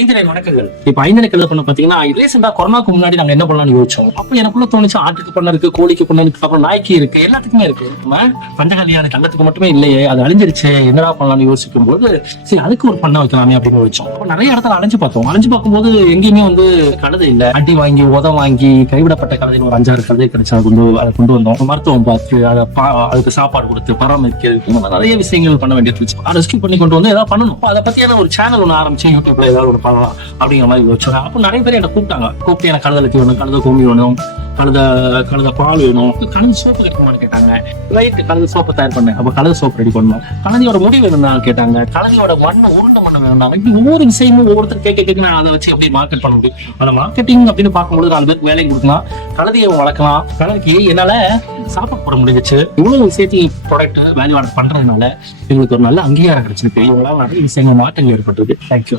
ஐந்தனை வணக்கங்கள். இப்ப ஐந்தனை கல்ல பண்ண பாத்தீங்கன்னா ரீசெண்டா கொரோனாக்கு முன்னாடி நாங்க என்ன பண்ணலாம்னு யோசிச்சோம். அப்ப எனக்குள்ள தோணுச்சு ஆட்டுக்கு பண்ண இருக்கு கோழிக்கு பண்ண இருக்கு அப்புறம் நாய்க்கு இருக்கு எல்லாத்துக்குமே இருக்கு. நம்ம பஞ்சகல்யாண தங்கத்துக்கு மட்டுமே இல்லையே அது அழிஞ்சிருச்சு என்னடா பண்ணலாம்னு யோசிக்கும் போது சரி அதுக்கு ஒரு பண்ண வைக்கலாமே அப்படின்னு யோசிச்சோம். அப்ப நிறைய இடத்துல அலைஞ்சு பார்த்தோம். அலைஞ்சு பார்க்கும்போது எங்கேயுமே வந்து கழுதை இல்ல. அடி வாங்கி உத வாங்கி கைவிடப்பட்ட கழுதை ஒரு அஞ்சாறு கழுதை கிடைச்சு அதை கொண்டு அதை கொண்டு வந்தோம். மருத்துவம் பார்த்து அதை அதுக்கு சாப்பாடு கொடுத்து பராமரிக்கிறது நிறைய விஷயங்கள் பண்ண வேண்டியது அதை ரெஸ்கியூ பண்ணி கொண்டு வந்து ஏதாவது பண்ணணும். அதை பத்தியான ஒரு சேனல் ஒன்று ஆரம்பிச்சு யூடியூப்ல ஏதாவது ஒன்று பண்ணலாம் அப்படிங்கிற மாதிரி யோசிச்சாங்க அப்போ நிறைய பேர் என்ன கூப்பிட்டாங்க. கூப்பிட்டு எனக்கு கழுதலுக்கு வேணும் கழுத கோமி வேணும் கழுத கழுத பால் வேணும். கழுது சோப்பு கிடைக்குமான்னு கேட்டாங்க. ரைட் கழுது சோப்பை தயார் பண்ணேன் அப்போ கழுது சோப்பு ரெடி பண்ணலாம் கழுதியோட முடி வேணும்னா கேட்டாங்க. கழுதியோட மண்ணை உருண்டை மண்ணை வேணும்னா இப்படி ஒவ்வொரு விஷயமும் ஒவ்வொருத்தர் கேட்க கேட்க நான் அதை வச்சு எப்படி மார்க்கெட் பண்ண முடியும்? அந்த மார்க்கெட்டிங் அப்படின்னு பார்க்கும்போது நாலு பேருக்கு வேலை கொடுக்கலாம். கழுதியை வளர்க்கலாம். கழுதிக்கு என்னால சாப்பாடு போட முடிஞ்சிச்சு. இவ்வளவு விஷயத்தையும் ப்ராடக்ட் வேல்யூ ஆர்டர் பண்றதுனால எங்களுக்கு ஒரு நல்ல அங்கீகாரம் கிடைச்சிருக்கு. இவ்வளவு நிறைய விஷயங்கள் மாற்றங்கள் ஏற்பட்டிருக்கு. தேங்க்யூ